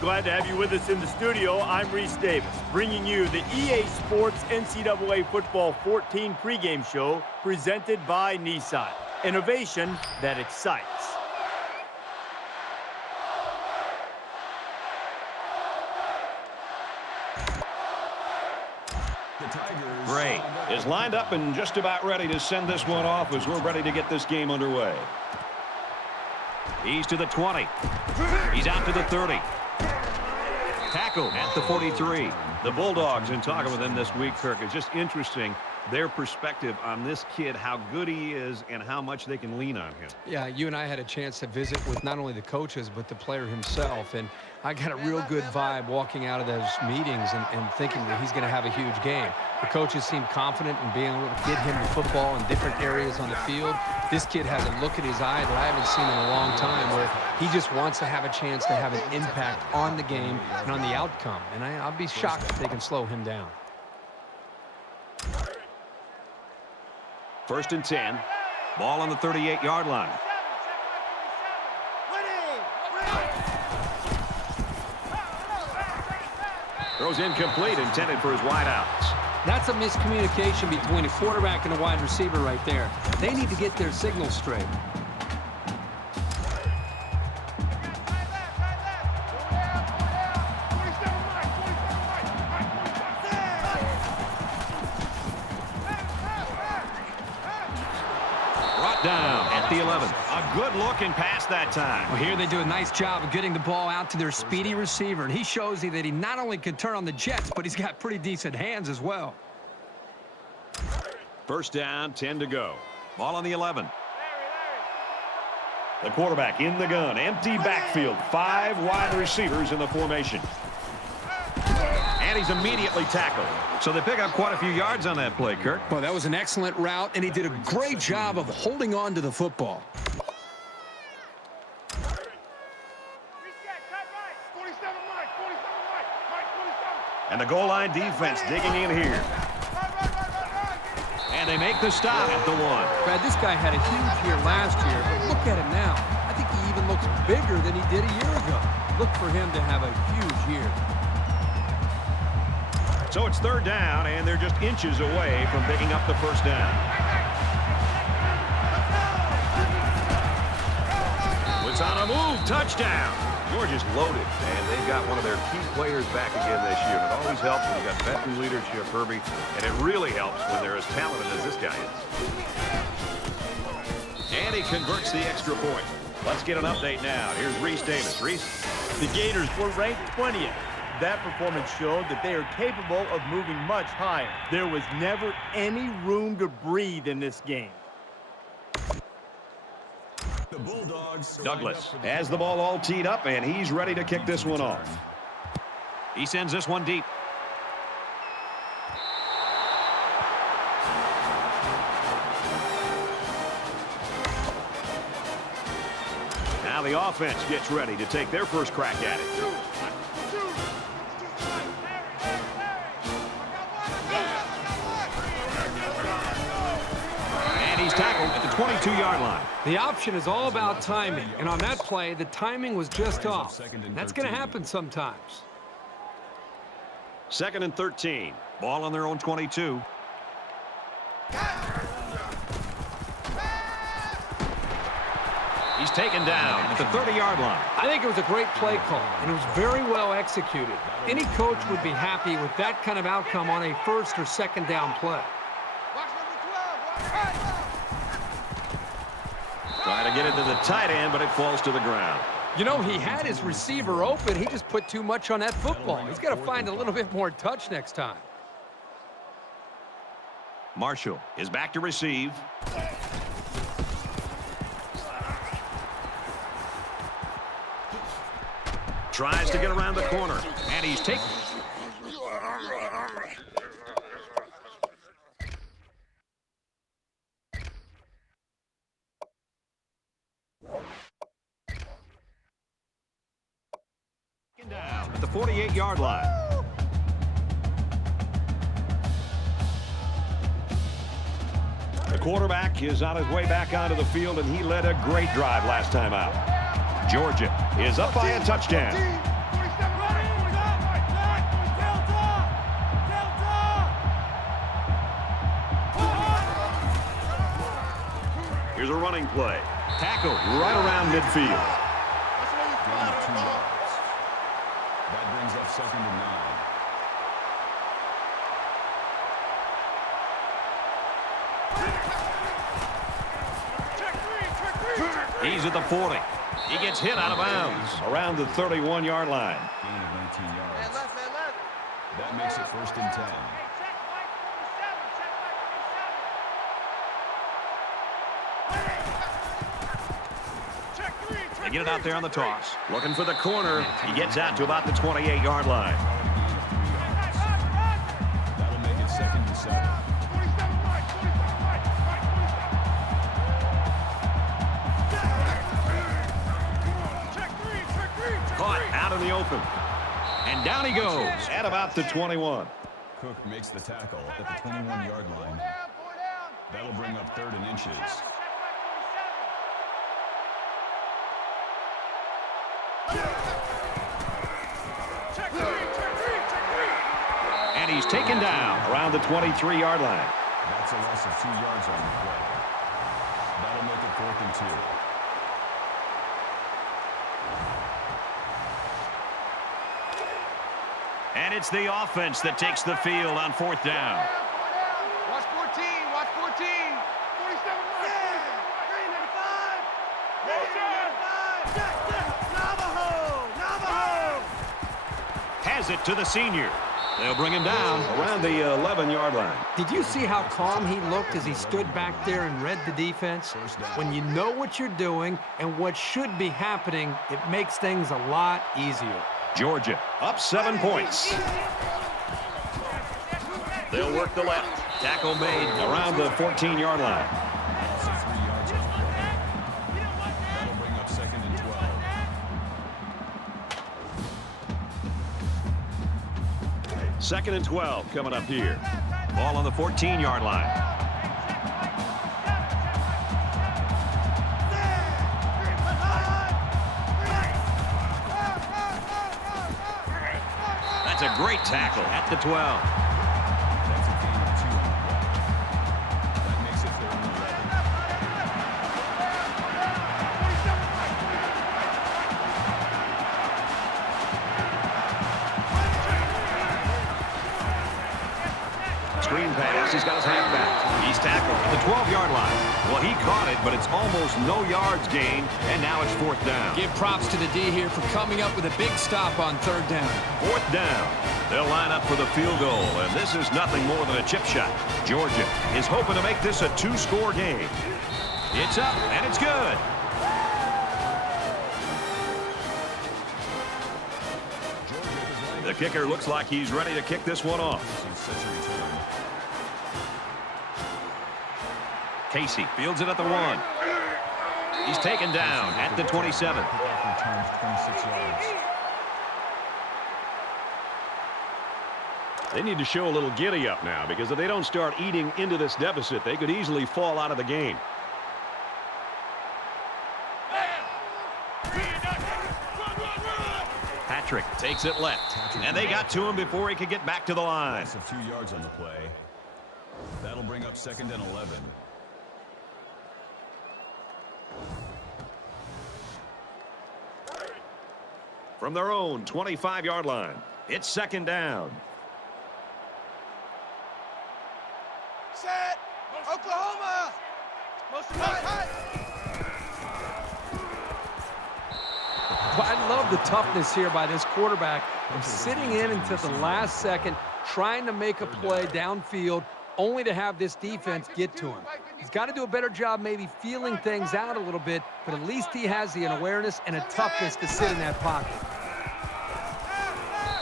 glad to have you with us in the studio. I'm Reese Davis, bringing you the EA Sports NCAA Football 14 pregame show presented by Nissan. Innovation that excites. Gray is lined up and just about ready to send this one off as we're ready to get this game underway. He's to the 20. He's out to the 30. Tackle at the 43. The Bulldogs, in talking with them this week, Kirk, it's just interesting their perspective on this kid, how good he is and how much they can lean on him. Yeah, you and I had a chance to visit with not only the coaches but the player himself, and I got a real good vibe walking out of those meetings and thinking that he's going to have a huge game. The coaches seem confident in being able to get him the football in different areas on the field. This kid has a look in his eye that I haven't seen in a long time, where he just wants to have a chance to have an impact on the game and on the outcome, and I'll be shocked if they can slow him down. 1st and 10. Ball on the 38-yard line. Throws incomplete, intended for his wideouts. That's a miscommunication between a quarterback and a wide receiver right there. They need to get their signals straight. Down at the 11. A good looking pass that time. Well, here they do a nice job of getting the ball out to their speedy receiver, and he shows you that he not only can turn on the jets, but he's got pretty decent hands as well. 1st down, 10 to go. Ball on the 11. The quarterback in the gun. Empty backfield. 5 wide receivers in the formation. And he's immediately tackled. So they pick up quite a few yards on that play, Kirk. Well, that was an excellent route, and he did a great job of holding on to the football. And the goal line defense digging in here. And they make the stop at the 1. Brad, this guy had a huge year last year, but look at him now. I think he even looks bigger than he did a year ago. Look for him to have a huge year. So it's 3rd down, and they're just inches away from picking up the 1st down. It's on a move. Touchdown. Georgia's loaded, and they've got one of their key players back again this year. It always helps when you've got veteran leadership, Herbie, and it really helps when they're as talented as this guy is. And he converts the extra point. Let's get an update now. Here's Reese Davis. Reese? The Gators were ranked 20th. That performance showed that they are capable of moving much higher. There was never any room to breathe in this game. The Bulldogs. Douglas has the ball all teed up, and he's ready to kick this one off. He sends this one deep. Now the offense gets ready to take their first crack at it. Tackled at the 22-yard line. The option is all about timing, and on that play, the timing was just off. That's going to happen sometimes. 2nd and 13. Ball on their own 22. He's taken down at the 30-yard line. I think it was a great play call, and it was very well executed. Any coach would be happy with that kind of outcome on a 1st or 2nd down play. Trying to get it to the tight end, but it falls to the ground. You know, he had his receiver open. He just put too much on that football. He's got to find a little bit more touch next time. Marshall is back to receive. Tries to get around the corner, and he's taken. Down at the 48-yard line. The quarterback is on his way back onto the field, and he led a great drive last time out. Georgia is up by a touchdown. Here's a running play. Tackle right around midfield. Gain of 2 yards. That brings up 2nd and 9. He's at the 40. He gets hit out of bounds around the 31-yard line. Gain of 19 yards. That makes it 1st and 10. They get it out there on the toss. Looking for the corner. He gets out to about the 28-yard line. That'll make it 2nd and 7. Caught out in the open. And down he goes at about the 21. Cook makes the tackle at the 21-yard line. That'll bring up 3rd and inches. And he's taken down around the 23-yard line. That's a loss of 2 yards on the play. That'll make it 4th and 2. And it's the offense that takes the field on 4th down. Watch 14, watch 14. 47, Navajo! Has it to the senior. They'll bring him down around the 11-yard line. Did you see how calm he looked as he stood back there and read the defense? When you know what you're doing and what should be happening, it makes things a lot easier. Georgia up 7 points. They'll work the left. Tackle made around the 14-yard line. Loss of 3 yards on the play. That'll bring up 2nd and 12. 2nd and 12 coming up here. Ball on the 14-yard line. That's a great tackle at the 12. That's a gain of 2 on the play. That makes it 3rd and 11. Screen pass. He's got his halfback. He's tackled at the 12-yard line. Well, he caught it, but it's almost no yards gained, and now it's 4th down. Give props to the D here for coming up with a big stop on 3rd down. 4th down. They'll line up for the field goal, and this is nothing more than a chip shot. Georgia is hoping to make this a 2-score game. It's up, and it's good. The kicker looks like he's ready to kick this one off. Casey fields it at the 1. He's taken down at the 27. Returns 26 yards. They need to show a little giddy up now, because if they don't start eating into this deficit, they could easily fall out of the game. Patrick takes it left, and they got to him before he could get back to the line. Loss of 2 yards on the play. That'll bring up 2nd and 11. From their own 25-yard line, it's 2nd down. Set! Oklahoma! Most right. I love the toughness here by this quarterback of sitting in until the last second, trying to make a play downfield, only to have this defense get to him. He's got to do a better job maybe feeling things out a little bit, but at least he has the awareness and a toughness to sit in that pocket.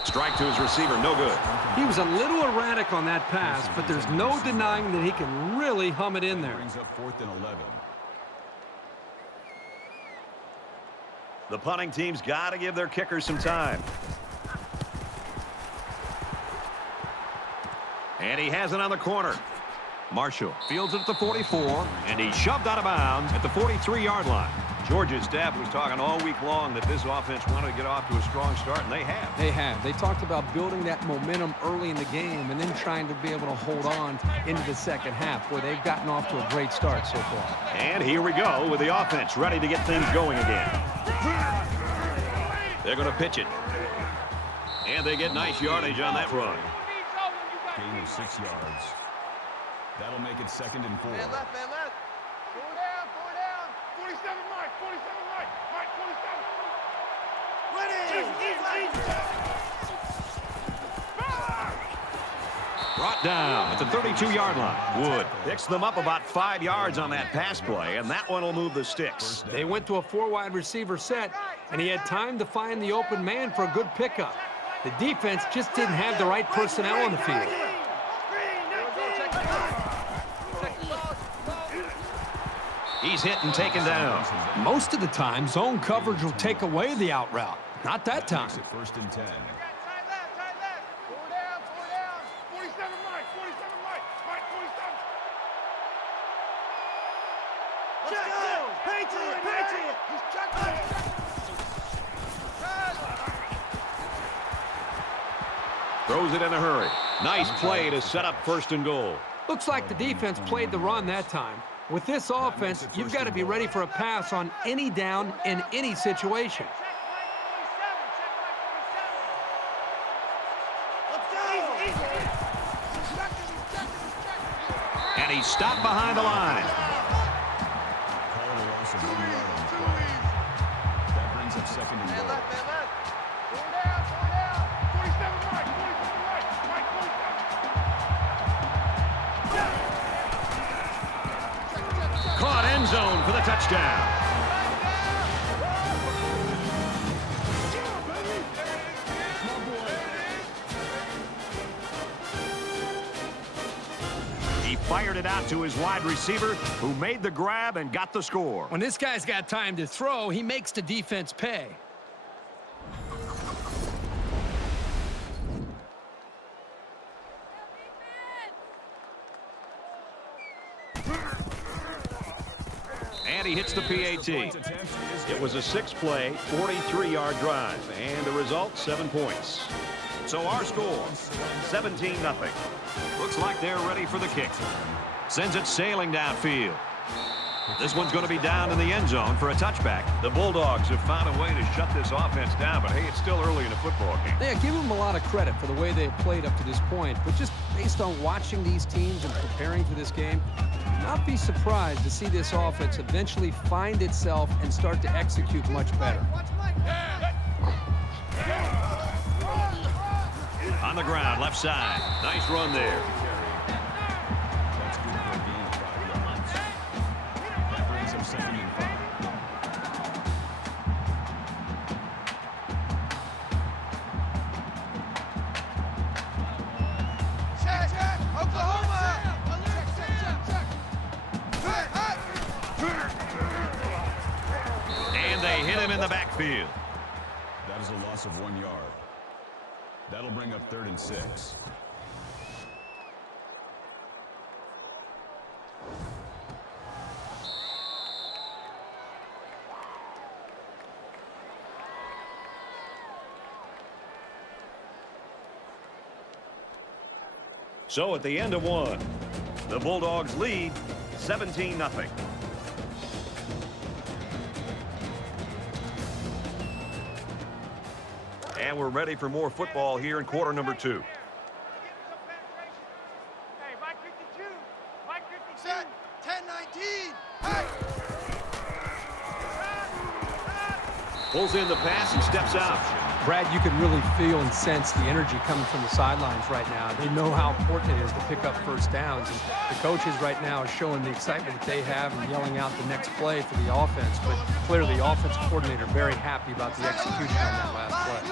Strike to his receiver, no good. He was a little erratic on that pass, but there's no denying that he can really hum it in there. Brings up 4th and 11. The punting team's got to give their kickers some time. And he has it on the corner. Marshall fields it at the 44, and he's shoved out of bounds at the 43-yard line. Georgia's staff was talking all week long that this offense wanted to get off to a strong start, and they have. They have. They talked about building that momentum early in the game and then trying to be able to hold on into the second half, where they've gotten off to a great start so far. And here we go with the offense ready to get things going again. They're going to pitch it. And they get nice yardage on that run. Gain of 6 yards. That'll make it 2nd and 4. Man left, man left. Four down, 47, Mike, 47, Mike, Mike, 47. Brought down at the 32-yard line. Wood picks them up about 5 yards on that pass play, and that one will move the sticks. They went to a 4-wide receiver set, and he had time to find the open man for a good pickup. The defense just didn't have the right personnel on the field. He's hit and taken down. Most of the time, zone coverage will take away the out route. Not that time. 1st and 10. Tight left. Four down. 47, Mike, 47, Mike, Mike, 47. Let's go! Patriot! He's chucking it! Throws it in a hurry. Nice play to set up 1st and goal. Looks like the defense played the run that time. With this offense, you've got to be ready for a pass on any down in any situation. And he's stopped behind the line. Call a loss of 1 yard on the play. That brings up 2nd and Man goal. left. Four down. 47, Mike, Mike, 47. Caught end zone for the touchdown. He fired it out to his wide receiver, who made the grab and got the score. When this guy's got time to throw, he makes the defense pay. And he hits the PAT. It was a 6-play, 43-yard drive, and the result, 7 points. So our score, 17-0. Looks like they're ready for the kick. Sends it sailing downfield. This one's going to be down in the end zone for a touchback. The Bulldogs have found a way to shut this offense down, but hey, it's still early in the football game. Yeah, give them a lot of credit for the way they have played up to this point, but just based on watching these teams and preparing for this game, not be surprised to see this offense eventually find itself and start to execute much better. On the ground, left side. Nice run there. That's good for a gain of 5 yards. That brings up 2nd and 5. Check! Oklahoma! And they hit him in the backfield. That is a loss of 1 yard. That'll bring up 3rd and 6. So at the end of one, the Bulldogs lead 17-0. And we're ready for more football here in quarter number 2. Hey, Mike 52. Mike 52. Set. 10-19. Hey. Pulls in the pass and steps out. Brad, you can really feel and sense the energy coming from the sidelines right now. They know how important it is to pick up 1st downs. And the coaches right now are showing the excitement that they have and yelling out the next play for the offense. But clearly the offensive coordinator very happy about the execution on that last play.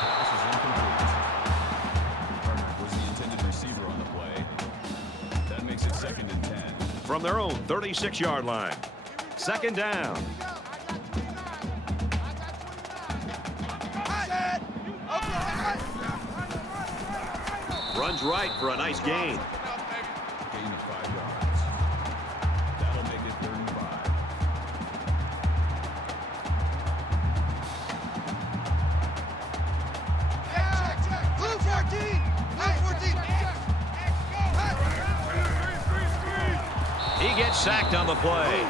Pass is incomplete. Turner was the intended receiver on the play. That makes it 2nd and 10. From their own 36-yard line. 2nd down. Runs right for a nice gain. He gets sacked on the play.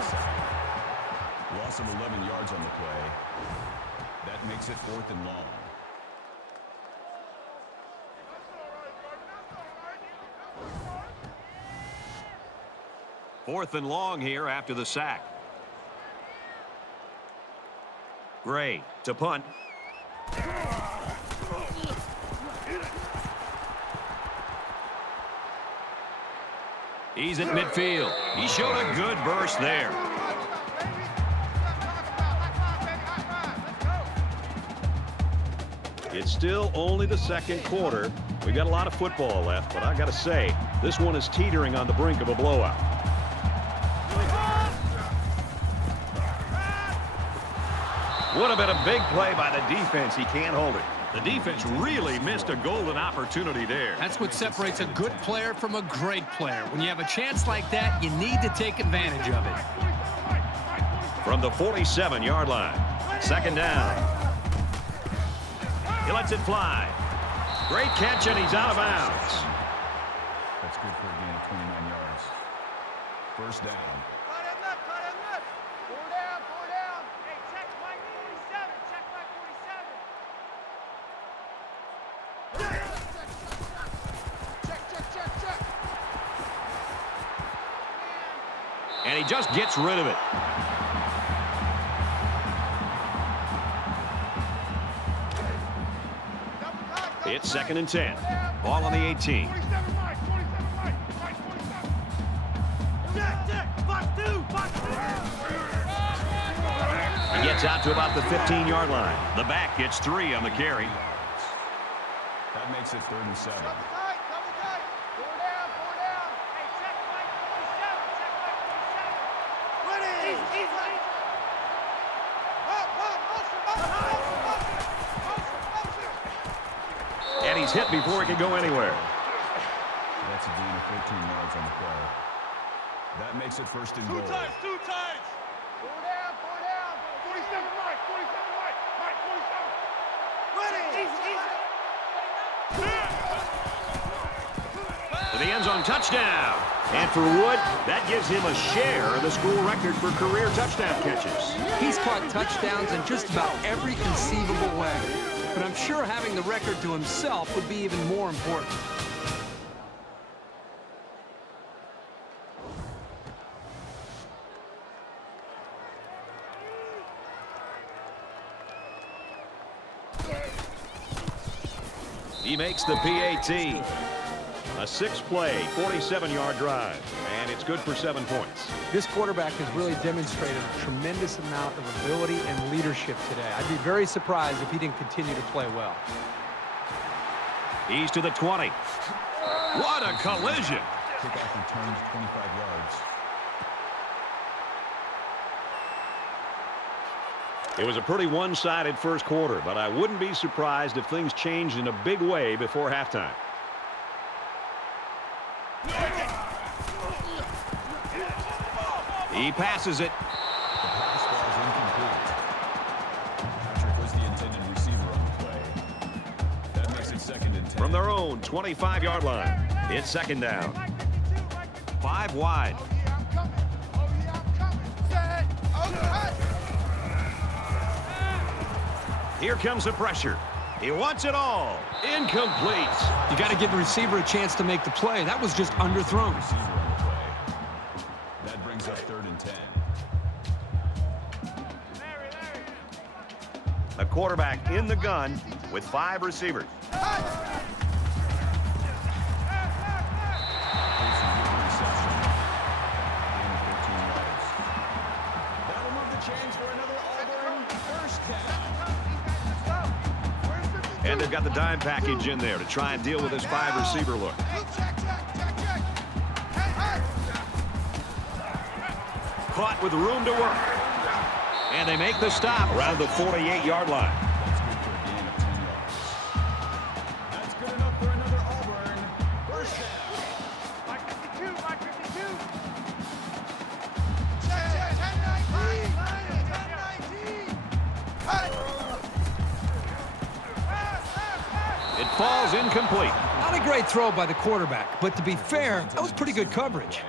Loss of 11 yards on the play. That makes it 4th and long. Fourth and long here after the sack. Gray to punt. He's at midfield. He showed a good burst there. It's still only the second quarter. We got a lot of football left, but I got to say, this one is teetering on the brink of a blowout. Would have been a big play by the defense. He can't hold it. The defense really missed a golden opportunity there. That's what separates a good player from a great player. When you have a chance like that, you need to take advantage of it. From the 47-yard line. Second down. He lets it fly. Great catch, and he's out of bounds. That's good for a gain of 29 yards. First down. Cut in left, cut in left. 4 down, 4 down. Hey, check Mike 47, check Mike 47. Check. And he just gets rid of it. It's 2nd and 10. Ball on the 18. 47 Mike, 47 Mike, Mike 47. Check, box 2, box 2. He gets out to about the 15-yard line. The back gets 3 on the carry. That makes it 3rd and 7. Double tight. 4 down. Hey, check Mike 47, check Mike 47. Ready. Easy. And he's hit before he can go anywhere. That's a gain of 14 yards on the play. That makes it 1st and goal. 2 times. 4 down. 47 Mike, 47 Mike, Mike 47. Ready. Easy. For the end zone touchdown. And for Wood, that gives him a share of the school record for career touchdown catches. He's caught touchdowns in just about every conceivable way. But I'm sure having the record to himself would be even more important. He makes the PAT. A 6-play, 47-yard drive. And it's good for 7 points. This quarterback has really demonstrated a tremendous amount of ability and leadership today. I'd be very surprised if he didn't continue to play well. He's to the 20. What a collision. Kickoff returns 25 yards. It was a pretty one-sided first quarter, but I wouldn't be surprised if things changed in a big way before halftime. He passes it. The pass falls incomplete. Patrick was the intended receiver on the play. That makes it 2nd and 10. From their own 25-yard line. It's 2nd down. 5 wide. Oh, yeah, I'm coming. Set. Okay. Here comes the pressure. He wants it all. Incomplete. You got to give the receiver a chance to make the play. That was just underthrown. Receiver on the play. That brings up 3rd and 10. A quarterback in the gun with 5 receivers. That'll move the chains for another Auburn first down. And they've got the dime package in there to try and deal with this 5 receiver look. Caught with room to work. And they make the stop around the 48-yard line. That's good for a gain of 10 yards. That's good enough for another Auburn first down. Mike 52, Mike 52. It falls incomplete. Not a great throw by the quarterback, but to be fair, that was pretty good coverage.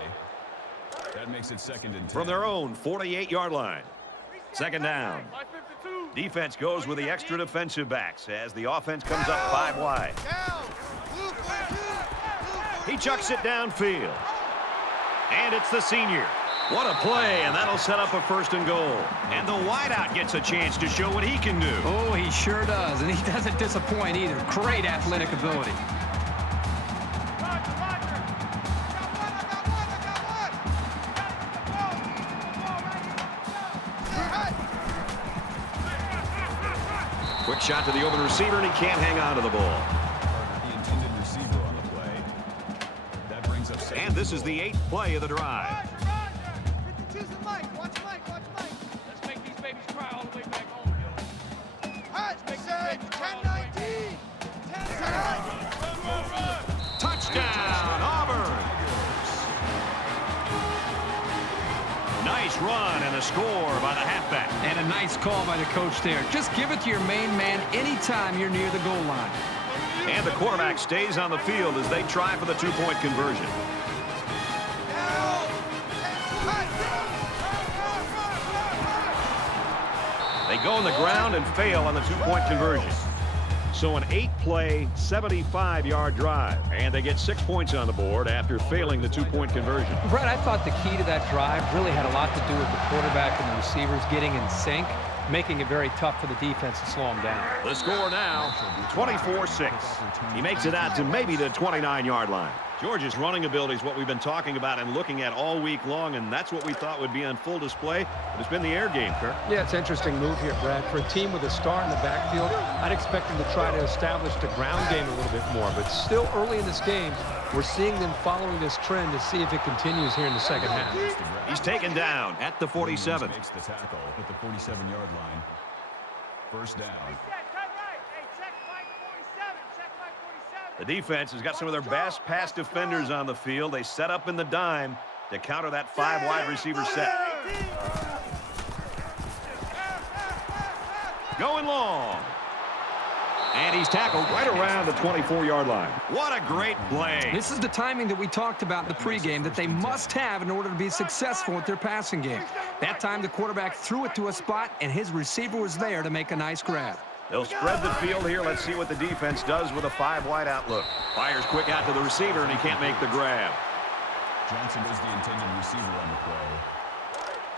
That That makes it 2nd and 10. From their own 48-yard line. Second down. Defense goes with the extra defensive backs as the offense comes up 5 wide. He chucks it downfield. And it's the senior. What a play, and that'll set up a 1st and goal. And the wideout gets a chance to show what he can do. Oh, he sure does, and he doesn't disappoint either. Great athletic ability. Quick shot to the open receiver, and he can't hang on to the ball. The intended receiver on the play. That brings up 2nd. And this is the 8th play of the drive. Let's make these babies cry all the way back home, yo. Let's make these babies cry all the way back home. Touchdown, Auburn! Nice run and a score by the halfback. And a nice call by the coach there. Just give it to your main man anytime you're near the goal line. And the quarterback stays on the field as they try for the 2-point conversion. They go on the ground and fail on the 2-point conversion. So an 8-play, 75-yard drive. And they get 6 points on the board after failing the 2-point conversion. Brett, I thought the key to that drive really had a lot to do with the quarterback and the receivers getting in sync, making it very tough for the defense to slow them down. The score now, 24-6. He makes it out to maybe the 29-yard line. Georgia's running ability is what we've been talking about and looking at all week long, and that's what we thought would be on full display. But it's been the air game, Kirk. Yeah, it's an interesting move here, Brad. For a team with a star in the backfield, I'd expect them to try to establish the ground game a little bit more. But still early in this game, we're seeing them following this trend to see if it continues here in the second half. He's taken down at the 47. Makes the tackle at the 47-yard line. 1st down. The defense has got some of their best pass defenders on the field. They set up in the dime to counter that 5 wide receiver set. Going long. And he's tackled right around the 24-yard line. What a great play. This is the timing that we talked about in the pregame that they must have in order to be successful with their passing game. That time the quarterback threw it to a spot, and his receiver was there to make a nice grab. They'll spread the field here. Let's see what the defense does with a 5-wide outlook. Fires quick out to the receiver, and he can't make the grab. Johnson is the intended receiver on the play.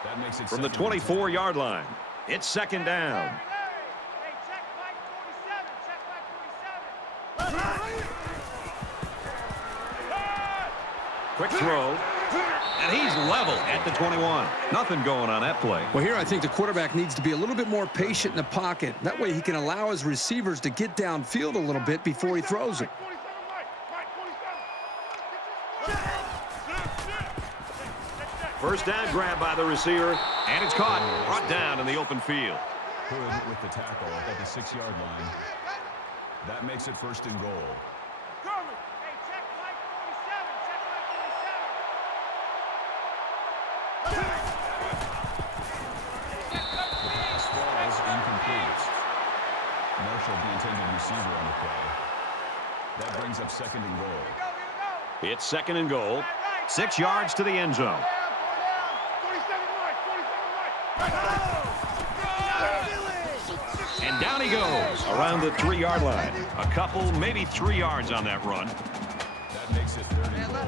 That makes it From the 24-yard line, it's 2nd down. Quick throw. And he's level at the 21. Nothing going on that play. Well, here I think the quarterback needs to be a little bit more patient in the pocket. That way he can allow his receivers to get downfield a little bit before he throws it. First down grab by the receiver. And it's caught. Brought down in the open field. Hood with the tackle at the 6-yard line. That makes it 1st and goal. Incomplete. Marshall, the intended receiver on the play. That brings up 2nd and goal. It's 2nd and goal. 6 yards to the end zone. And down he goes around the 3-yard line. A couple, maybe 3 yards on that run. That makes it 3rd and goal.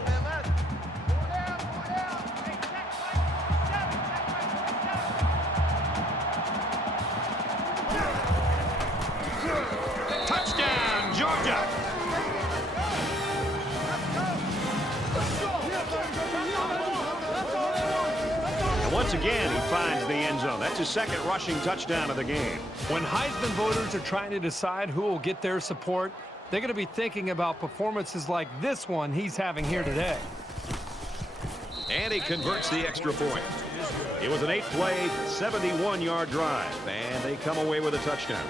Touchdown, Georgia! And once again, he finds the end zone. That's his 2nd rushing touchdown of the game. When Heisman voters are trying to decide who will get their support, they're going to be thinking about performances like this one he's having here today. And he converts the extra point. It was an 8-play, 71-yard drive, and they come away with a touchdown.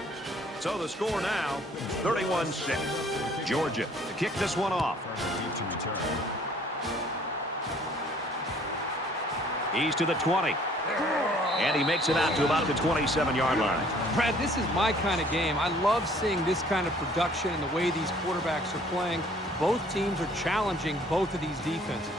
So the score now, 31-6. Georgia to kick this one off. To return. He's to the 20. And he makes it out to about the 27-yard line. Brad, this is my kind of game. I love seeing this kind of production and the way these quarterbacks are playing. Both teams are challenging both of these defenses.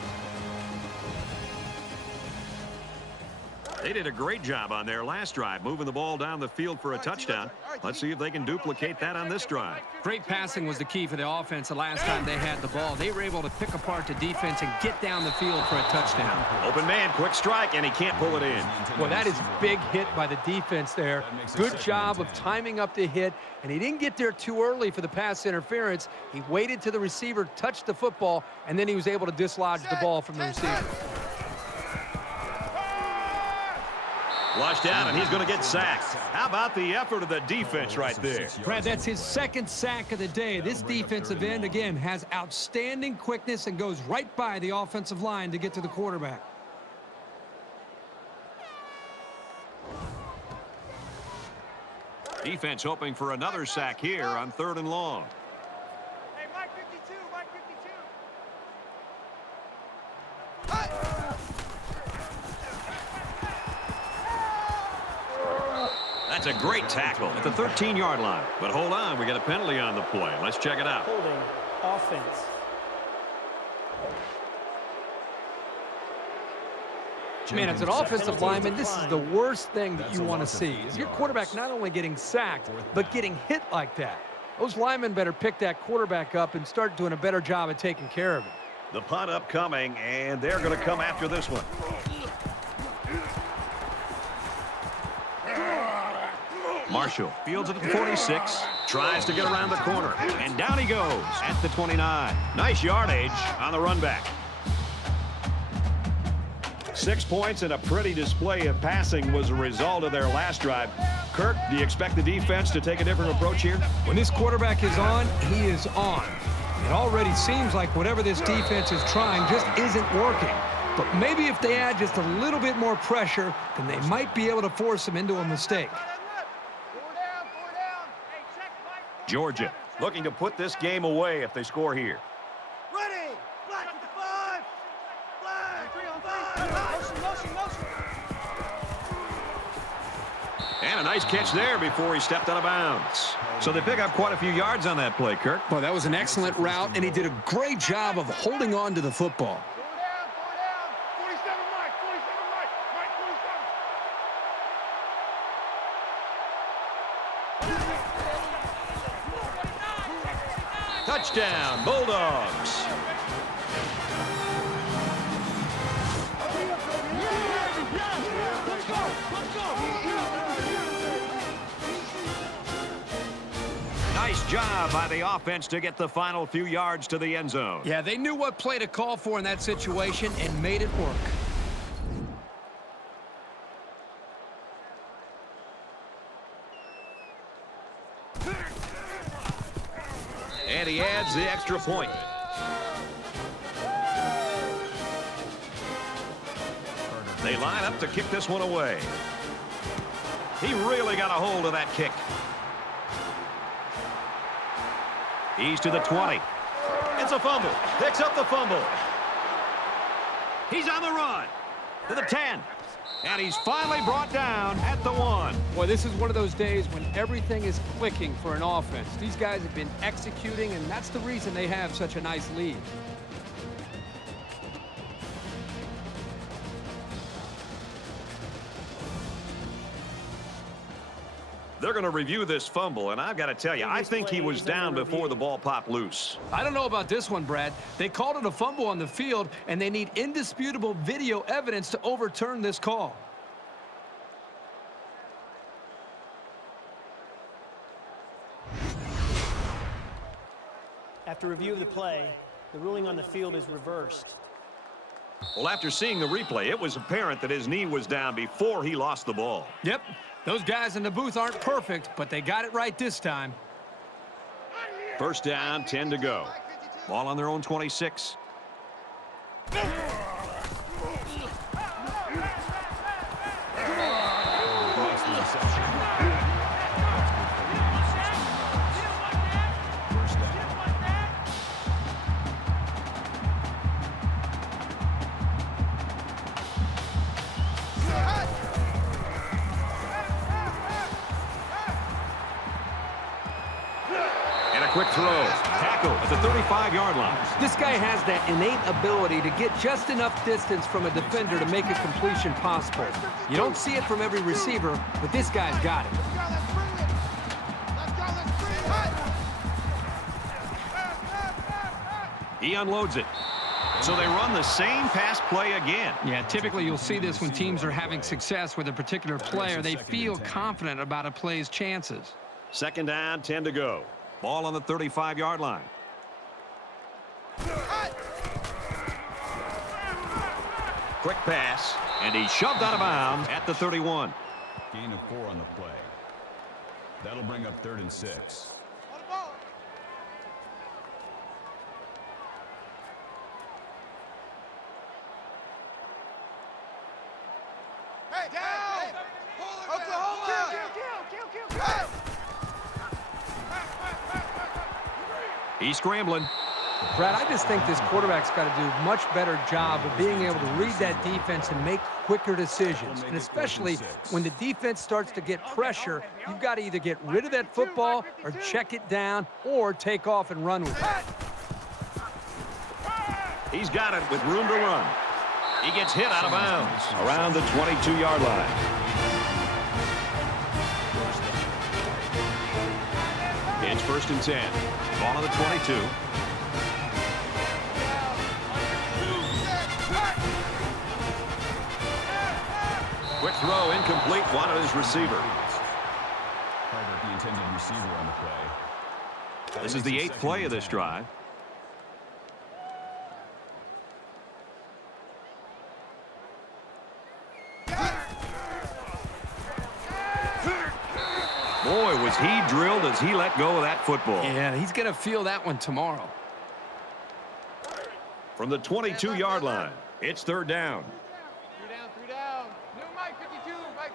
They did a great job on their last drive, moving the ball down the field for a touchdown. Let's see if they can duplicate that on this drive. Great passing was the key for the offense the last time they had the ball. They were able to pick apart the defense and get down the field for a touchdown. Open man, quick strike, and he can't pull it in. Well, that is a big hit by the defense there. Good job of timing up the hit, and he didn't get there too early for the pass interference. He waited till the receiver touched the football, and then he was able to dislodge the ball from the receiver. Flushed out, and he's going to get sacked. How about the effort of the defense right there? Brad, that's his second sack of the day. This defensive end, again, has outstanding quickness and goes right by the offensive line to get to the quarterback. Defense hoping for another sack here on 3rd and long. Hey, Mike 52, Mike 52. That's a great tackle at the 13-yard line. But hold on, we got a penalty on the play. Let's check it out. Holding offense. Man, as an offensive lineman, this is the worst thing that you want to see. Is your quarterback not only getting sacked, but getting hit like that. Those linemen better pick that quarterback up and start doing a better job of taking care of him. The punt upcoming, and they're going to come after this one. Marshall fields it at the 46, tries to get around the corner, and down he goes at the 29. Nice yardage on the run back. 6 points and a pretty display of passing was a result of their last drive. Kirk, do you expect the defense to take a different approach here? When this quarterback is on, he is on. It already seems like whatever this defense is trying just isn't working. But maybe if they add just a little bit more pressure, then they might be able to force him into a mistake. Georgia looking to put this game away if they score here. Ready! Black with the 5! Black! 3 on 5! Motion, motion, motion! And a nice catch there before he stepped out of bounds. So they pick up quite a few yards on that play, Kirk. Well, that was an excellent route, and he did a great job of holding on to the football. 47 Mike, 47 Mike, Mike 47. Touchdown, Bulldogs. Nice job by the offense to get the final few yards to the end zone. Yeah, they knew what play to call for in that situation and made it work. And he adds the extra point. They line up to kick this one away. He really got a hold of that kick. He's to the 20. It's a fumble. Picks up the fumble. He's on the run to the 10. And he's finally brought down at the 1. Boy, this is one of those days when everything is clicking for an offense. These guys have been executing, and that's the reason they have such a nice lead. They're going to review this fumble, and I've got to tell you, I think he was down before the ball popped loose. I don't know about this one, Brad. They called it a fumble on the field, and they need indisputable video evidence to overturn this call. After review of the play, the ruling on the field is reversed. Well, after seeing the replay, it was apparent that his knee was down before he lost the ball. Yep, those guys in the booth aren't perfect, but they got it right this time. First down, 10 to go. Ball on their own 26. Quick throw. tackle at the 35-yard line. This guy has that innate ability to get just enough distance from a defender to make a completion possible. You don't see it from every receiver, but this guy's got it. He unloads it. So they run the same pass play again. Yeah, typically you'll see this when teams are having success with a particular player. They feel confident about a play's chances. Second down, 10 to go. Ball on the 35-yard line. Quick pass, and he's shoved out of bounds at the 31. Gain of 4 on the play. That'll bring up 3rd and 6. Hey, down! Oklahoma! Kill! He's scrambling. Brad, I just think this quarterback's got to do a much better job of being able to read that defense and make quicker decisions. And especially when the defense starts to get pressure, you've got to either get rid of that football or check it down or take off and run with it. He's got it with room to run. He gets hit out of bounds around the 22-yard line. It's 1st and 10. Ball on the 22. Quick throw, incomplete. Wanted his receiver. The intended receiver on the play. This is the 8th play of this drive. Boy, was he drilled as he let go of that football. Yeah, he's going to feel that one tomorrow. From the 22-yard line, it's 3rd down. 3 down. New Mike 52, Mike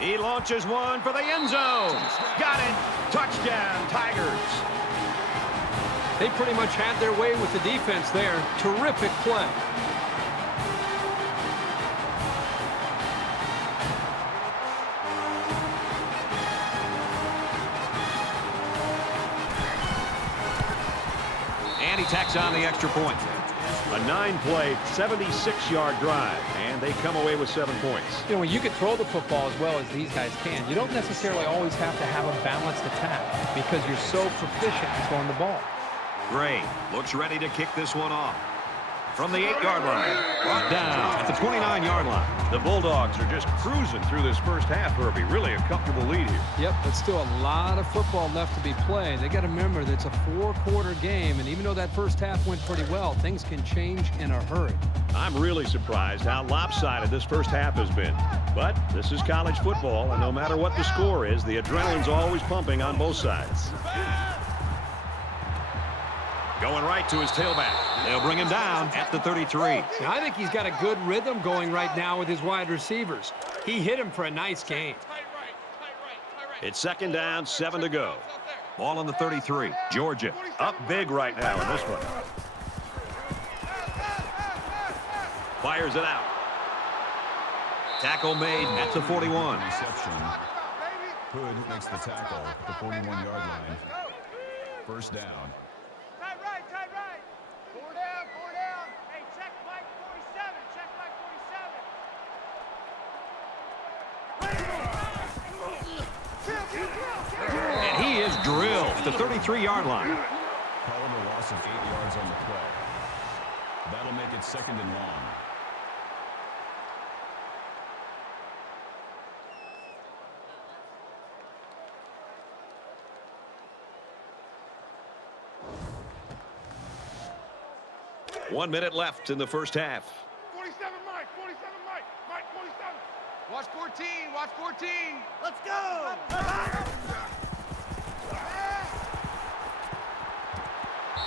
52. He launches one for the end zone. Got it. Touchdown, Tigers. They pretty much had their way with the defense there. Terrific play. And he tacks on the extra point. A 9-play, 76-yard drive, and they come away with 7 points. You know, when you can throw the football as well as these guys can, you don't necessarily always have to have a balanced attack because you're so proficient at throwing the ball. Gray looks ready to kick this one off. From the 8-yard line, brought down at the 29-yard line. The Bulldogs are just cruising through this first half, Herbie. Really a comfortable lead here. Yep, but still a lot of football left to be played. They got to remember that it's a 4-quarter game, and even though that first half went pretty well, things can change in a hurry. I'm really surprised how lopsided this first half has been. But this is college football, and no matter what the score is, the adrenaline's always pumping on both sides. Going right to his tailback. They'll bring him down at the 33. Now, I think he's got a good rhythm going right now with his wide receivers. He hit him for a nice gain. It's 2nd down, 7 to go. Ball on the 33. Georgia up big right now in this one. Fires it out. Tackle made at the 41. Reception. Hood makes the tackle at the 41-yard line. 1st down. Tight right. 4 down. Hey, check Mike 47. And he is drilled at the 33-yard line. Call it a loss of 8 yards on the play. That'll make it 2nd and long. One minute left in the first half. 47 Mike. Mike 47. Watch 14. Let's go.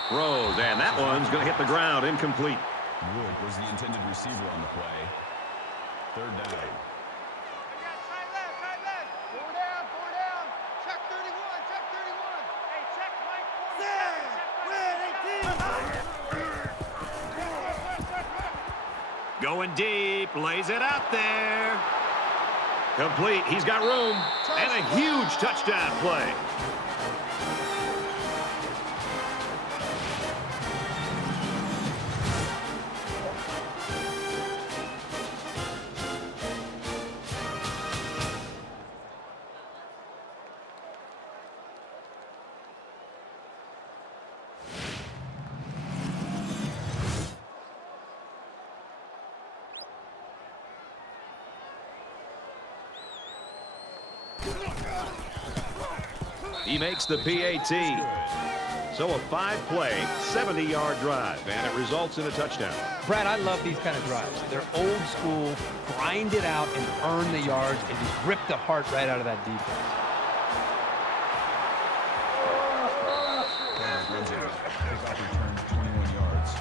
Throws, and that one's going to hit the ground incomplete. Wood was the intended receiver on the play. 3rd down. Tight left. 4 down. Check 31. Hey, check Mike 47. Going deep, lays it out there. Complete. He's got room. And a huge touchdown play. He makes the PAT. So a 5-play, 70-yard drive, and it results in a touchdown. Brad, I love these kind of drives. They're old school, grind it out and earn the yards and just rip the heart right out of that defense. Returned 21 yards.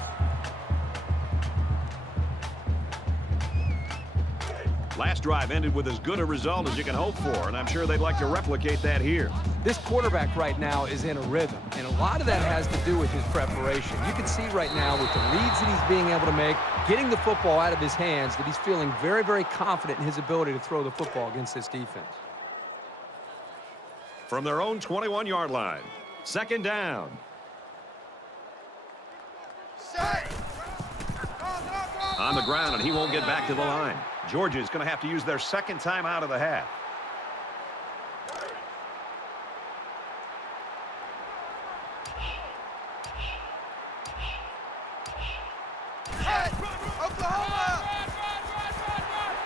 Last drive ended with as good a result as you can hope for, and I'm sure they'd like to replicate that here. This quarterback right now is in a rhythm, and a lot of that has to do with his preparation. You can see right now with the reads that he's being able to make, getting the football out of his hands, that he's feeling very, very confident in his ability to throw the football against this defense. From their own 21-yard line, second down. On the ground, and he won't get back to the line. Georgia's going to have to use their second time out of the half.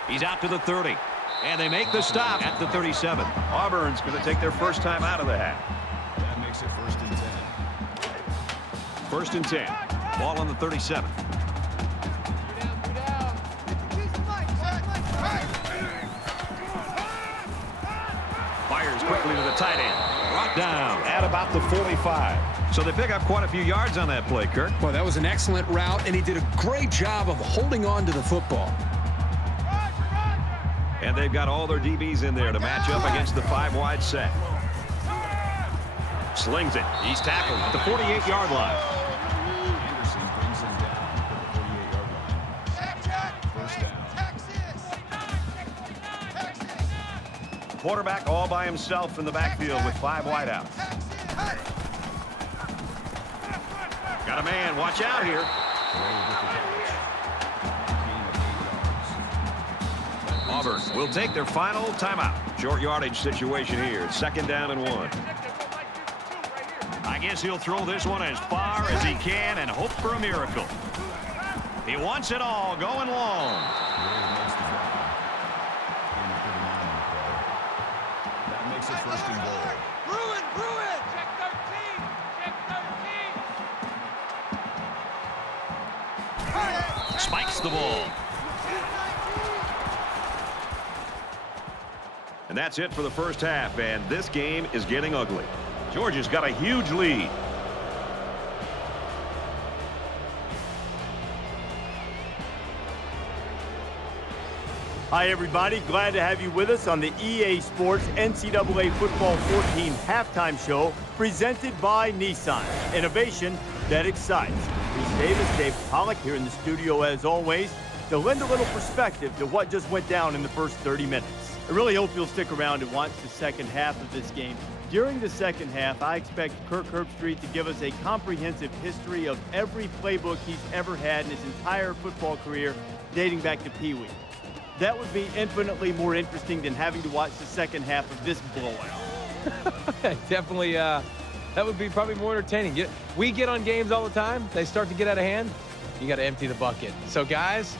He's out to the 30. And they make the stop at the 37. Auburn's going to take their first time out of the half. That makes it 1st and 10. 1st and 10. Ball on the 37. Fires quickly to the tight end. Brought down at about the 45. So they pick up quite a few yards on that play, Kirk. Well, that was an excellent route, and he did a great job of holding on to the football. And they've got all their DBs in there to match up against the 5-wide set. Slings it. He's tackled at the 48-yard line. Anderson brings him down at the 48-yard line. First down. Quarterback all by himself in the backfield with 5 wideouts. Got a man. Watch out here. Auburn will take their final timeout. Short yardage situation here. It's 2nd down and 1. I guess he'll throw this one as far as he can and hope for a miracle. He wants it all going long. That makes it 1st and goal. Bruin! Check 13! Spikes the ball. And that's it for the first half, and this game is getting ugly. Georgia's got a huge lead. Hi, everybody. Glad to have you with us on the EA Sports NCAA Football 14 halftime show presented by Nissan. Innovation that excites. Reese Davis, Dave Pollock here in the studio as always to lend a little perspective to what just went down in the first 30 minutes. I really hope you'll stick around and watch the second half of this game. During the second half, I expect Kirk Herbstreit to give us a comprehensive history of every playbook he's ever had in his entire football career dating back to Pee Wee. That would be infinitely more interesting than having to watch the second half of this blowout. Definitely, that would be probably more entertaining. We get on games all the time. They start to get out of hand. You got to empty the bucket. So, guys,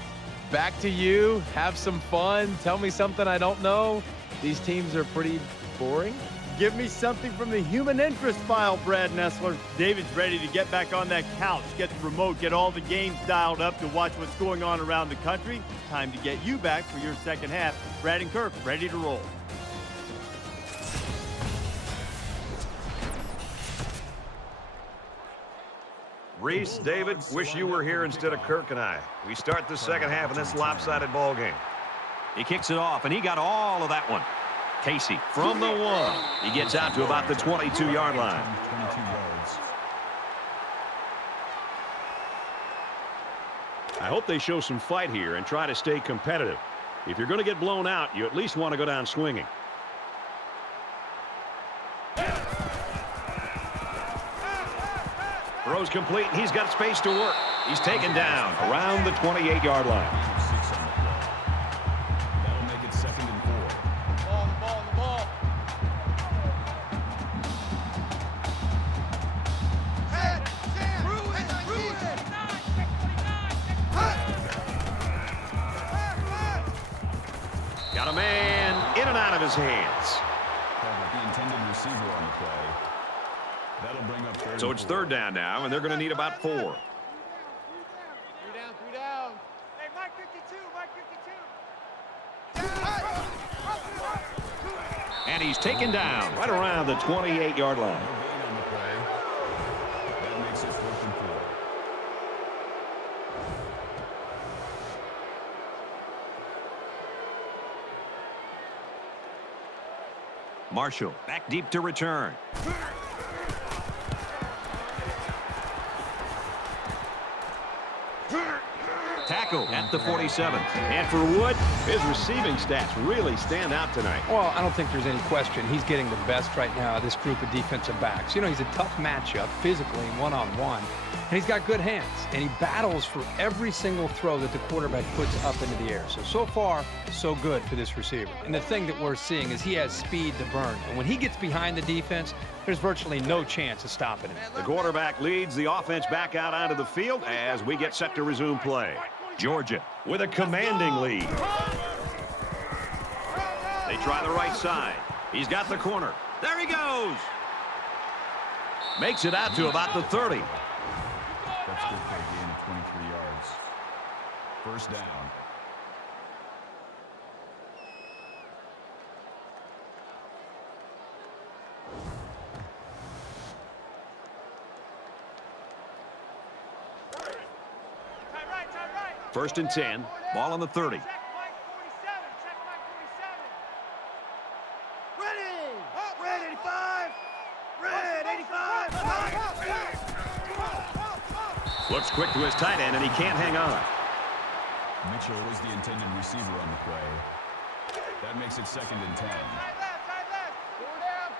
back to you. Have some fun. Tell me something I don't know. These teams are pretty boring. Give me something from the human interest file, Brad Nessler. David's ready to get back on that couch, get the remote, get all the games dialed up to watch what's going on around the country. Time to get you back for your second half. Brad and Kirk ready to roll. Reese, David, wish you were here instead of Kirk and I. We start the second half in this lopsided ball game. He kicks it off, and he got all of that one. Casey from the 1. He gets out to about the 22-yard line. 22 yards. I hope they show some fight here and try to stay competitive. If you're going to get blown out, you at least want to go down swinging. Throws complete, and he's got space to work. He's taken down around the 28-yard line. 6 on the play. That'll make it 2nd and 4. Ball, the ball, the ball. Head, Sam, ruin. Got a man in and out of his hands. The intended receiver on the play. That'll bring up 3rd So it's 3rd down now, and they're going to need about 4. 3 down. Hey, Mike 52, Mike 52. And he's taken down right around the 28-yard line. No gain on the play. That makes it 4th and 4. Marshall back deep to return. Tackle at the 47. And for Wood, his receiving stats really stand out tonight. Well, I don't think there's any question he's getting the best right now of this group of defensive backs. You know, he's a tough matchup physically one-on-one, and he's got good hands, and he battles for every single throw that the quarterback puts up into the air. So far, so good for this receiver. And the thing that we're seeing is he has speed to burn, and when he gets behind the defense, there's virtually no chance of stopping him. The quarterback leads the offense back out onto the field as we get set to resume play. Georgia with a commanding lead. They try the right side. He's got the corner. There he goes. Makes it out to about the 30. That's good for a gain of 23 yards. 1st down. Time right. 1st and 10. Ball on the 30. Check Mike 47. Ready. Red 85. Red 85. Looks quick to his tight end, and he can't hang on. Mitchell is the intended receiver on the play. That makes it 2nd and 10. Tight left. 4 down.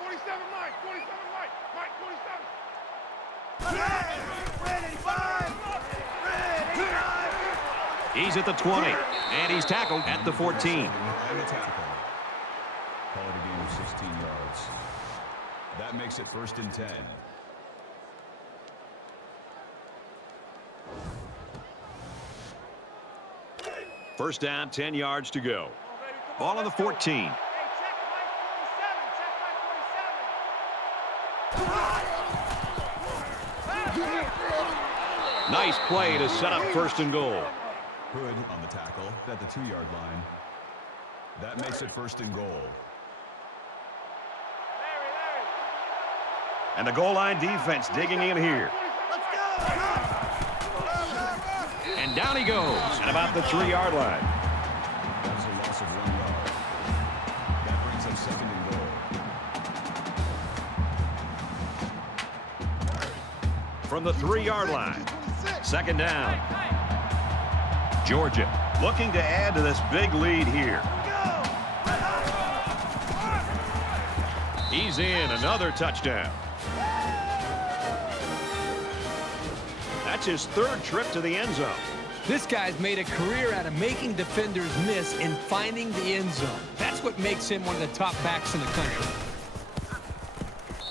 47 Mike. 47 Mike. Mike 47. Red 85. Red 85. He's at the 20, and he's tackled at the 14. And the tackle. Call it a gain of 16 yards. That makes it 1st and 10. First down, 10 yards to go. Ball on the 14. Hey, check Mike 47. Nice play to set up 1st and goal. Hood on the tackle at the 2-yard line. That makes it 1st and goal. Larry. And the goal line defense digging in here. Let's go. And down he goes at about the 3-yard line. That's a loss of 1 yard. That brings up 2nd and goal. From the 3-yard line. 2nd down. Georgia looking to add to this big lead here. He's in, another touchdown. That's his 3rd trip to the end zone. This guy's made a career out of making defenders miss and finding the end zone. That's what makes him one of the top backs in the country.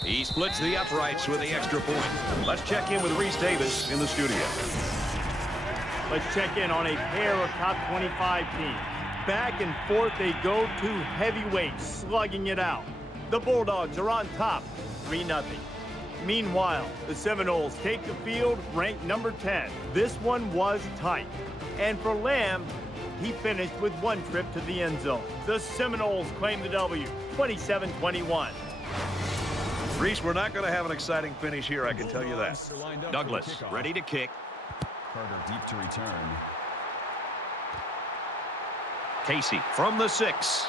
He splits the uprights with the extra point. Let's check in with Reese Davis in the studio. Let's check in on a pair of top 25 teams. Back and forth they go, 2 heavyweights slugging it out. The Bulldogs are on top, 3-0. Meanwhile, the Seminoles take the field, ranked number 10. This one was tight. And for Lamb, he finished with 1 trip to the end zone. The Seminoles claim the W, 27-21. Reese, we're not going to have an exciting finish here, I can tell you that. Bulldogs are lined up for the Douglas kickoff. ready to kick. Carter deep to return. Casey from the 6.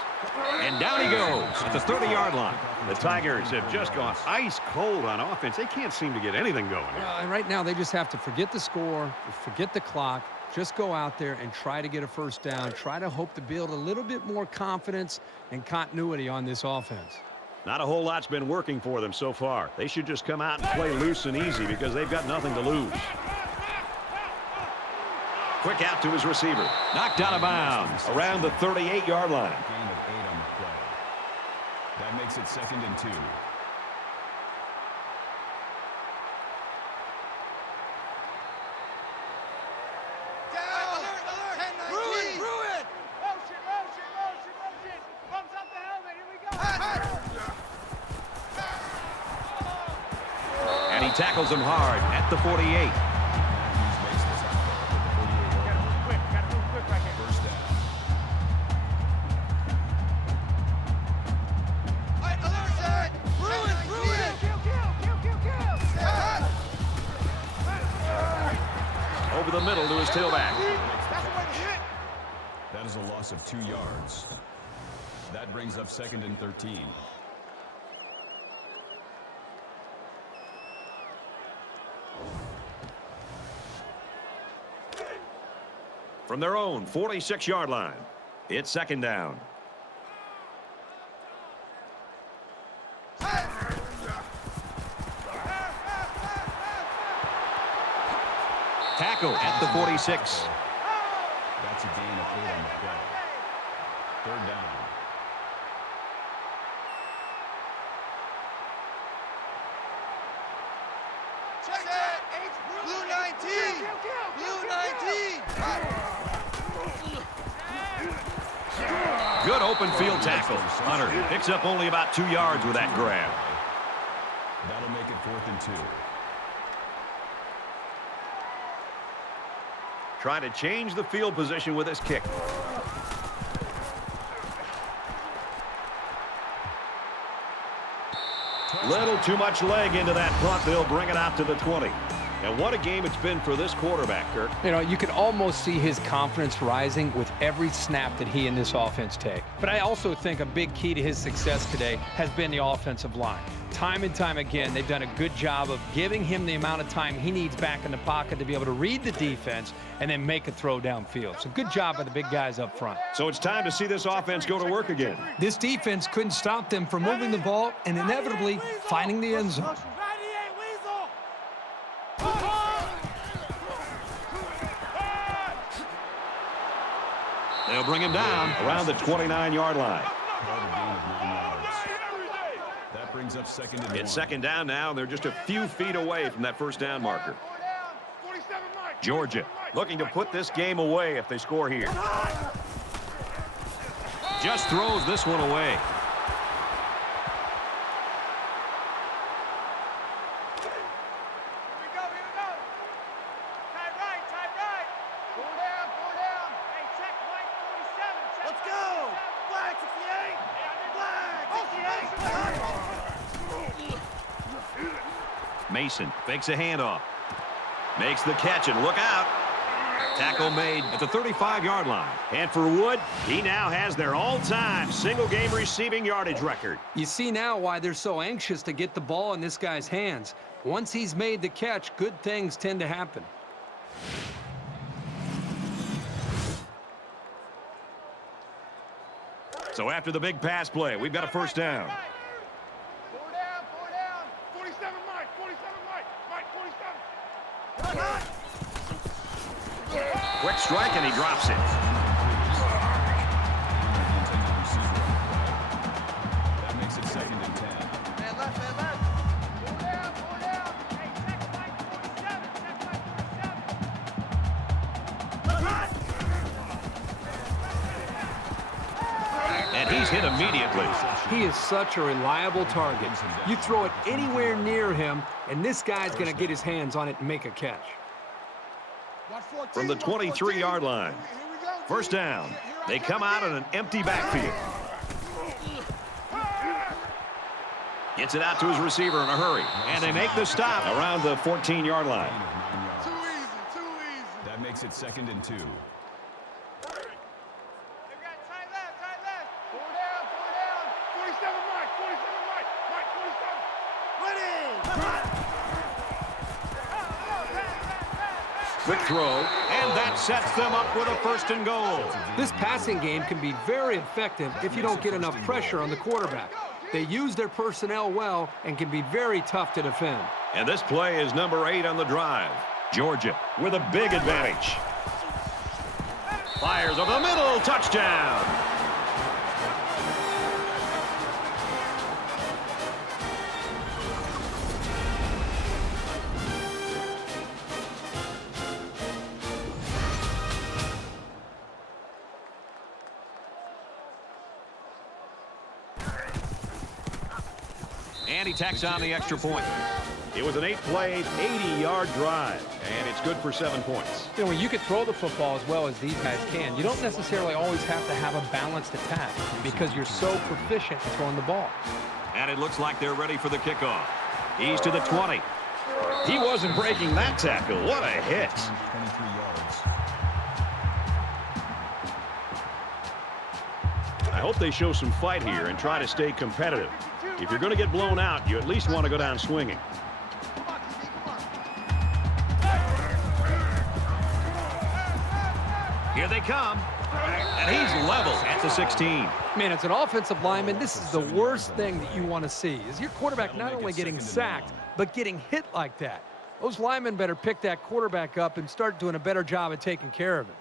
And down he goes at the 30-yard line. The Tigers have just gone ice cold on offense. They can't seem to get anything going here. And right now they just have to forget the score, forget the clock, just go out there and try to get a first down, try to hope to build a little bit more confidence and continuity on this offense. Not a whole lot's been working for them so far. They should just come out and play loose and easy because they've got nothing to lose. Quick out to his receiver. Knocked out of bounds around the 38-yard line. Gain of 8 on the play. That makes it 2nd and 2. And he tackles him hard at the 48. Matthews makes the tackle at the 48-yard line. Gotta move quick right here. First down. Over the middle to his tailback. That is a loss of 2 yards. That brings up 2nd and 13. From their own 46-yard line, it's 2nd down. Tackle at the 46. That's a gain of 8 on the play. 3rd down. Check that! Blue 19! Blue 19! Good open field tackle. Hunter picks up only about 2 yards with that grab. That'll make it 4th and 2. Trying to change the field position with his kick. Little too much leg into that punt. They'll bring it out to the 20. And what a game it's been for this quarterback, Kirk. You know, you can almost see his confidence rising with every snap that he and this offense take. But I also think a big key to his success today has been the offensive line. Time and time again, they've done a good job of giving him the amount of time he needs back in the pocket to be able to read the defense and then make a throw downfield. So good job by the big guys up front. So it's time to see this offense go to work again. This defense couldn't stop them from moving the ball and inevitably finding the end zone. They'll bring him down around the 29-yard line. That brings up 2nd and 1. It's 2nd down now. They're just a few feet away from that first down marker. Georgia looking to put this game away if they score here. Just throws this one away. Mason fakes a handoff. Makes the catch, and look out. Tackle made at the 35-yard line. And for Wood, he now has their all-time single-game receiving yardage record. You see now why they're so anxious to get the ball in this guy's hands. Once he's made the catch, good things tend to happen. So after the big pass play, we've got a first down. Quick strike, and he drops it. That makes it 2nd and 10. Man left. Pull down. Hey, check Mike 47. And he's hit immediately. He is such a reliable target. You throw it anywhere near him, and this guy's going to get his hands on it and make a catch. From the 23-yard line. First down. They come out in an empty backfield. Gets it out to his receiver in a hurry. And they make the stop around the 14-yard line. Too easy. That makes it 2nd and 2. They got tight left. Pull down. throw, and that sets them up with a 1st and goal. This passing game can be very effective if you don't get enough pressure on the quarterback. They use their personnel well and can be very tough to defend. And this play is number 8 on the drive. Georgia with a big advantage. Fires over the middle, touchdown. And he tacks on the extra point. It was an 8-play, 80-yard drive, and it's good for 7 points. You know, when you can throw the football as well as these guys can, you don't necessarily always have to have a balanced attack because you're so proficient at throwing the ball. And it looks like they're ready for the kickoff. He's to the 20. He wasn't breaking that tackle. What a hit. 23 yards. I hope they show some fight here and try to stay competitive. If you're going to get blown out, you at least want to go down swinging. Here they come. And he's level at the 16. Man, it's an offensive lineman. This is the worst thing that you want to see, is your quarterback not only getting sacked, but getting hit like that. Those linemen better pick that quarterback up and start doing a better job of taking care of it.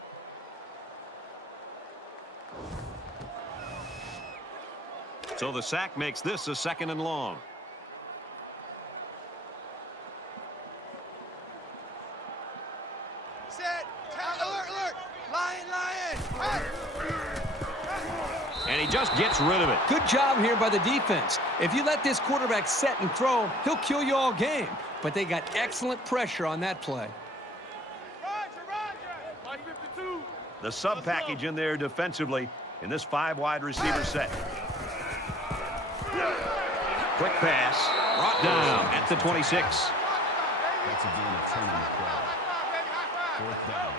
So the sack makes this a 2nd and long. Set. Alert, alert. Lion, lion. And he just gets rid of it. Good job here by the defense. If you let this quarterback set and throw, he'll kill you all game. But they got excellent pressure on that play. Roger, Roger. 52. The sub package in there defensively in this 5-wide receiver set. Quick pass. Brought down at the 26. That's a gain of 10 on the play. 4th down.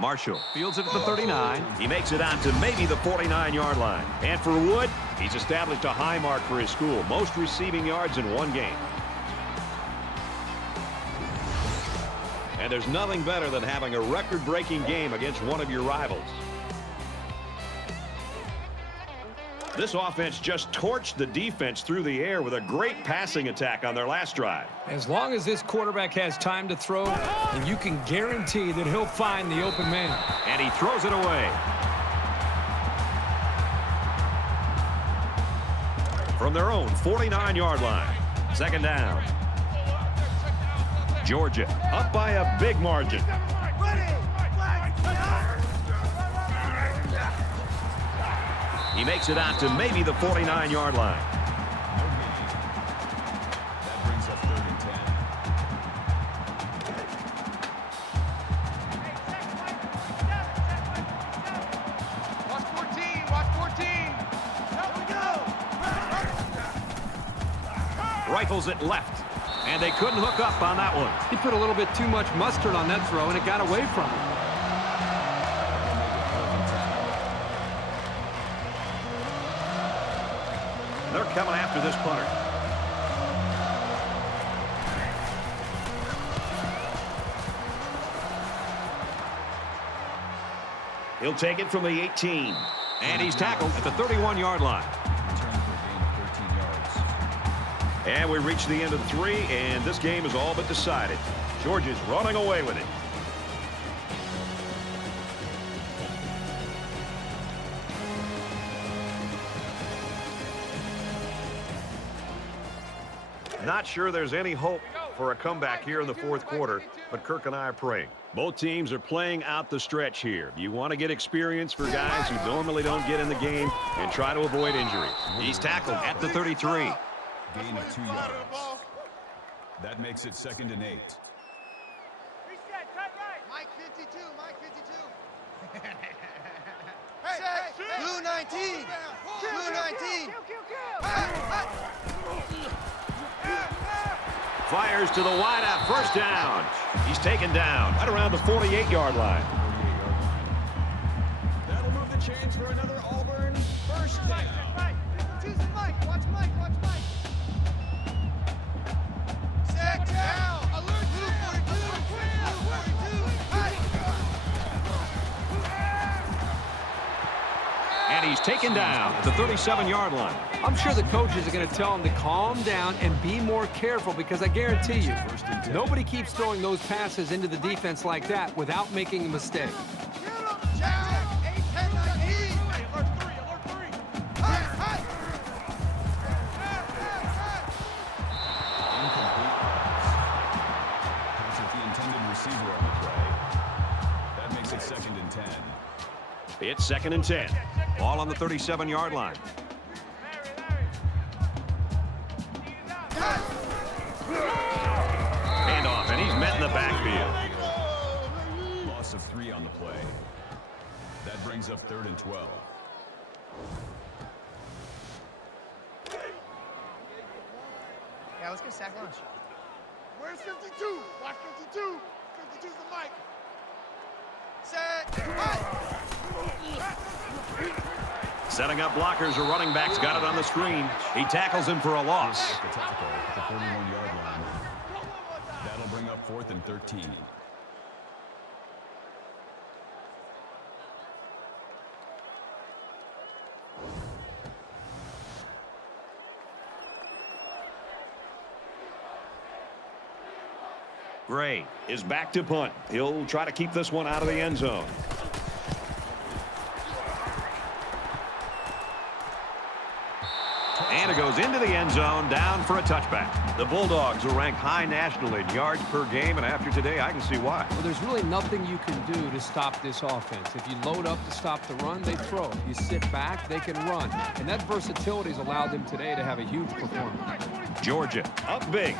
Marshall fields it at the 39. He makes it out to maybe the 49-yard line. And for Wood, he's established a high mark for his school. Most receiving yards in one game. And there's nothing better than having a record-breaking game against one of your rivals. This offense just torched the defense through the air with a great passing attack on their last drive. As long as this quarterback has time to throw, and you can guarantee that he'll find the open man. And he throws it away. From their own 49-yard line. 2nd down. Georgia up by a big margin. He makes it out to maybe the 49-yard line. That brings up 3rd and 10. Watch 14. Watch 14. Here we go. Rifles it left. And they couldn't hook up on that one. He put a little bit too much mustard on that throw, and it got away from him. They're coming after this punter. He'll take it from the 18. And he's tackled at the 31-yard line. Return for a gain of 13 yards. And we reach the end of 3, and this game is all but decided. Georgia's running away with it. Not sure there's any hope for a comeback here in the 4th quarter, but Kirk and I are praying. Both teams are playing out the stretch here. You want to get experience for guys who normally don't get in the game and try to avoid injury. He's tackled at the 33. Gain of 2 yards. That makes it 2nd and 8. Reset, cut right. Mike 52, Mike 52. Hey, blue 19. Blue 19. Fires to the wideout, 1st down. He's taken down right around the 48-yard line. change for another Auburn first down. Right. Choose Mike. Watch Mike. Watch Mike. Set down. Alert. Blue 42. And he's taken down at the 37-yard line. I'm sure the coaches are going to tell him to calm down and be more careful because I guarantee you, nobody keeps throwing those passes into the defense like that without making a mistake. It's 2nd and 10. Ball on the 37-yard line. Handoff, and he's met in the backfield. Loss of 3 on the play. That brings up 3rd and 12. Yeah, let's go sack lunch. Where's 52? Watch 52. 52's the mic. Set. Setting up blockers. A running back's got it on the screen. He tackles him for a loss. The tackle at the 41-yard line. That'll bring up 4th and 13. Gray is back to punt. He'll try to keep this one out of the end zone. And it goes into the end zone, down for a touchback. The Bulldogs will rank high nationally in yards per game, and after today, I can see why. Well, there's really nothing you can do to stop this offense. If you load up to stop the run, they throw. If you sit back, they can run. And that versatility has allowed them today to have a huge performance. Georgia up big.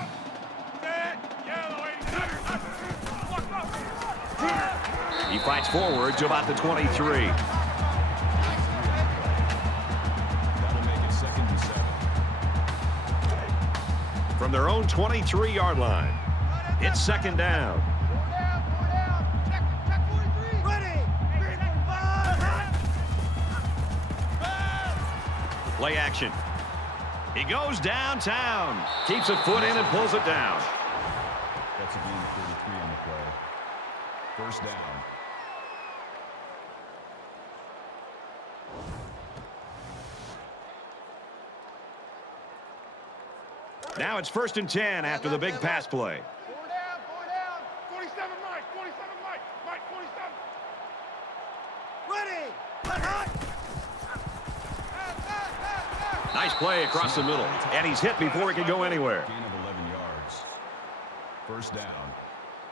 He fights forward to about the 23. That'll make it 2nd and 7. From their own 23-yard line. It's 2nd down. Check 43. Ready. Play action. He goes downtown. Keeps a foot in and pulls it down. That's a gain of 33 on the play. First down. Now it's 1st and 10 after the big pass play. 4 down. 47 Mike. 47 Mike. Mike 47. Ready. Nice play across the middle. And he's hit before he can go anywhere. Gain of 11 yards. First down.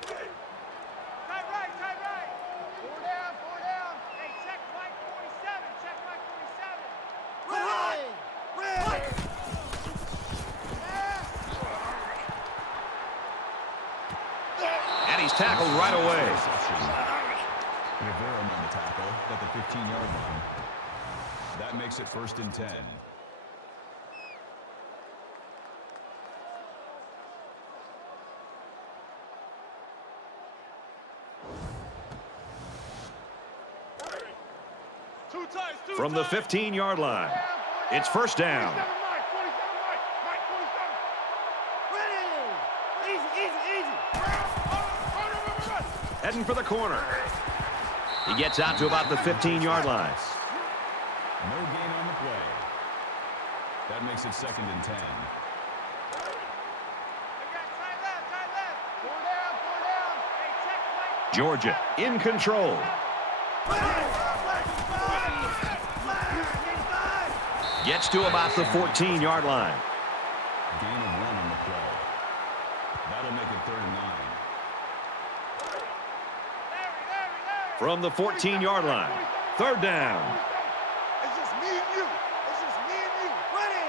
Tight right. 4 down. Hey, check Mike 47. Ready. And he's tackled right away. Rivera on the tackle at the 15-yard line. That makes it 1st and 10. From the 15-yard line, it's 1st down. Heading for the corner. He gets out to about the 15-yard line. No gain on the play. That makes it 2nd and 10. Georgia in control. Gets to about the 14-yard line. Gain of 1 on the play. That'll make it 3rd and 9. From the 14-yard line. 3rd down. It's just me and you. Ready.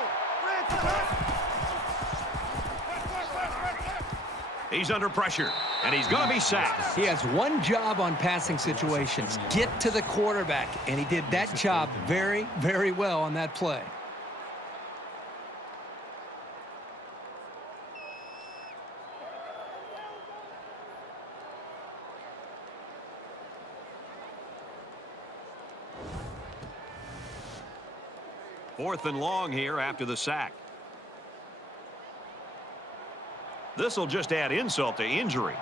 He's under pressure, and he's going to be sacked. He has one job on passing situations, get to the quarterback, and he did that job very, very well on that play. 4th and long here after the sack. This will just add insult to injury.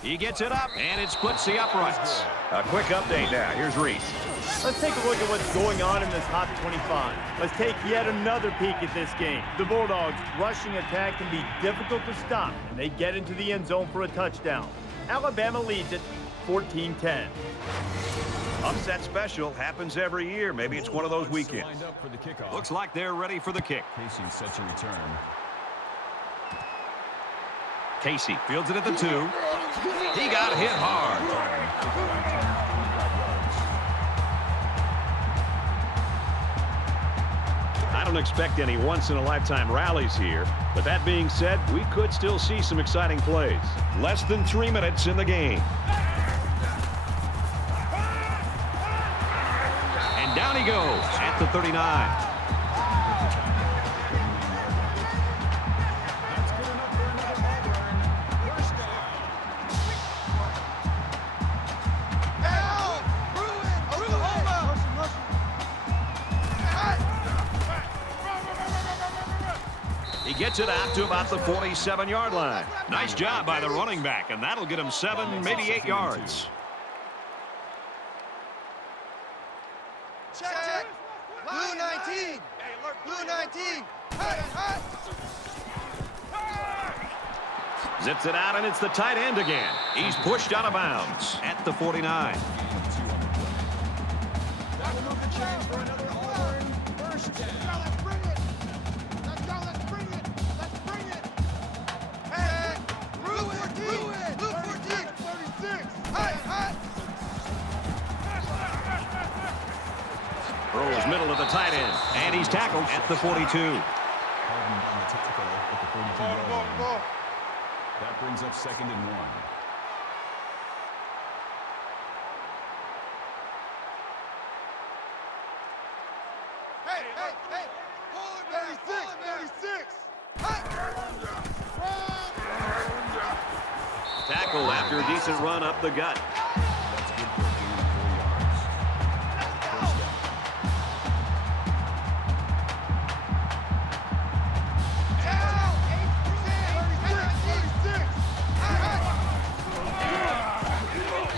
He gets it up, and it splits the uprights. A quick update now. Here's Reese. Let's take a look at what's going on in this hot 25. Let's take yet another peek at this game. The Bulldogs' rushing attack can be difficult to stop, and they get into the end zone for a touchdown. Alabama leads it 14-10. Upset special happens every year. Maybe it's one of those weekends. Lined up for the kickoff. Looks like they're ready for the kick. Casey sets a return. Casey fields it at the 2. He got hit hard. I don't expect any once-in-a-lifetime rallies here, but that being said, we could still see some exciting plays. Less than 3 minutes in the game. And down he goes at the 39. Gets it out to about the 47-yard line. Nice job by the running back, and that'll get him 7, maybe 8 yards. Check. Blue 19. Blue 19. Hey. Zips it out, and it's the tight end again. He's pushed out of bounds at the 49. That will move the chains for another Auburn first down. Let's bring it. Let's go. Let's bring it. Let's bring it. Hey. Blue 14. Blue 14. 36. Hey. Throw is middle of the tight end, and he's tackled at the 42. Auburn on the tackle at the 42-yard line. That brings up 2nd and 1. Hey. 36. Tackle after a decent run up the gut. That's good for a gain of 4 yards. First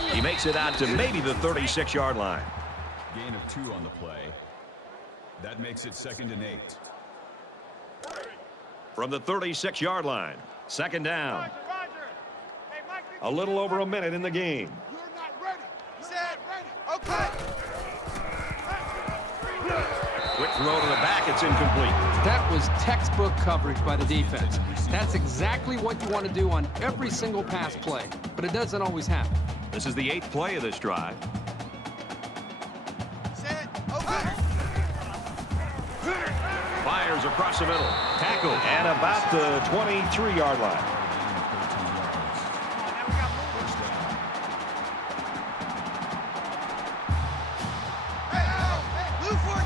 down. He makes it out to maybe the 36-yard line. Gain of 2 on the play. That makes it 2nd and 8. From the 36-yard line, 2nd down. A little over a minute in the game. You're not ready. Set. Ready. Okay. Quick throw to the back. It's incomplete. That was textbook coverage by the defense. That's exactly what you want to do on every single pass play, but it doesn't always happen. This is the 8th play of this drive. Set. Okay. Fires across the middle. Tackle at about the 23-yard line. Blue 14.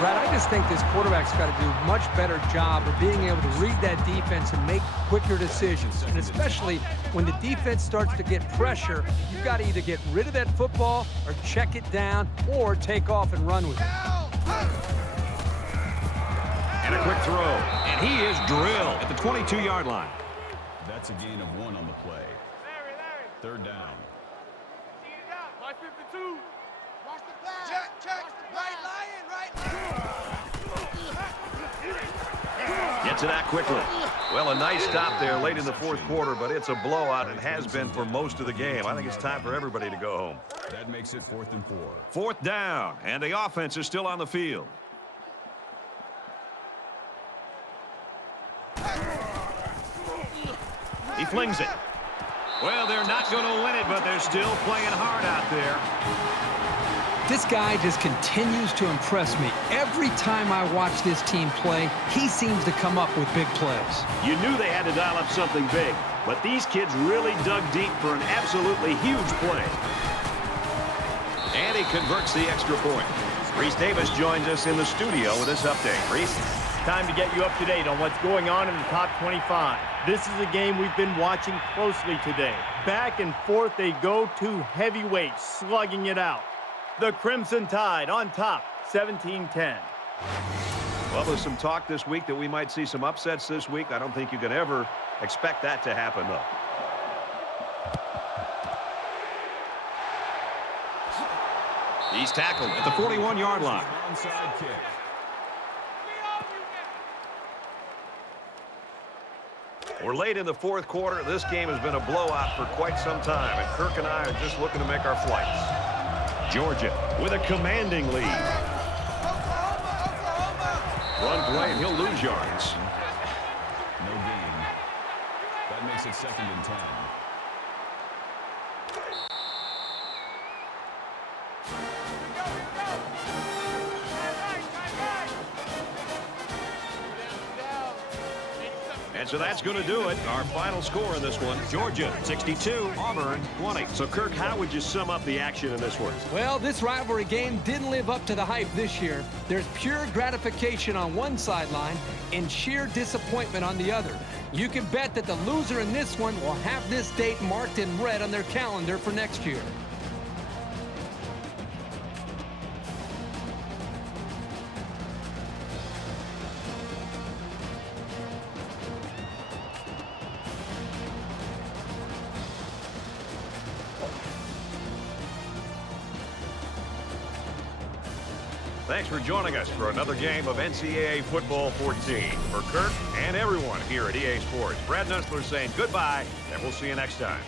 Brad, I just think this quarterback's got to do a much better job of being able to read that defense and make quicker decisions. And especially when the defense starts to get pressure, you've got to either get rid of that football or check it down or take off and run with it. And a quick throw. And he is drilled at the 22-yard line. That's a gain of 1 on the play. 3rd down. Line 52. Watch the pass. Check. Right lion. Gets it out quickly. Well, a nice stop there late in the 4th quarter, but it's a blowout and has been for most of the game. I think it's time for everybody to go home. That makes it 4th and 4. 4th down, and the offense is still on the field. He flings it. Well, they're not going to win it, but they're still playing hard out there. This guy just continues to impress me. Every time I watch this team play, he seems to come up with big plays. You knew they had to dial up something big, but these kids really dug deep for an absolutely huge play. And he converts the extra point. Reese Davis joins us in the studio with this update. Reese? Time to get you up to date on what's going on in the top 25. This is a game we've been watching closely today. Back and forth they go, two heavyweights slugging it out. The Crimson Tide on top, 17-10. Well, there's some talk this week that we might see some upsets this week. I don't think you can ever expect that to happen, though. He's tackled at the 41-yard line. Onside kick. We're late in the fourth quarter. This game has been a blowout for quite some time, and Kirk and I are just looking to make our flights. Georgia with a commanding lead. Run play, and he'll lose yards. No gain. That makes it 2nd and 10. And so that's going to do it. Our final score in this one, Georgia 62, Auburn 20. So, Kirk, how would you sum up the action in this one? Well, this rivalry game didn't live up to the hype this year. There's pure gratification on one sideline and sheer disappointment on the other. You can bet that the loser in this one will have this date marked in red on their calendar for next year. Thanks for joining us for another game of NCAA Football 14. For Kirk and everyone here at EA Sports, Brad Nussler saying goodbye, and we'll see you next time.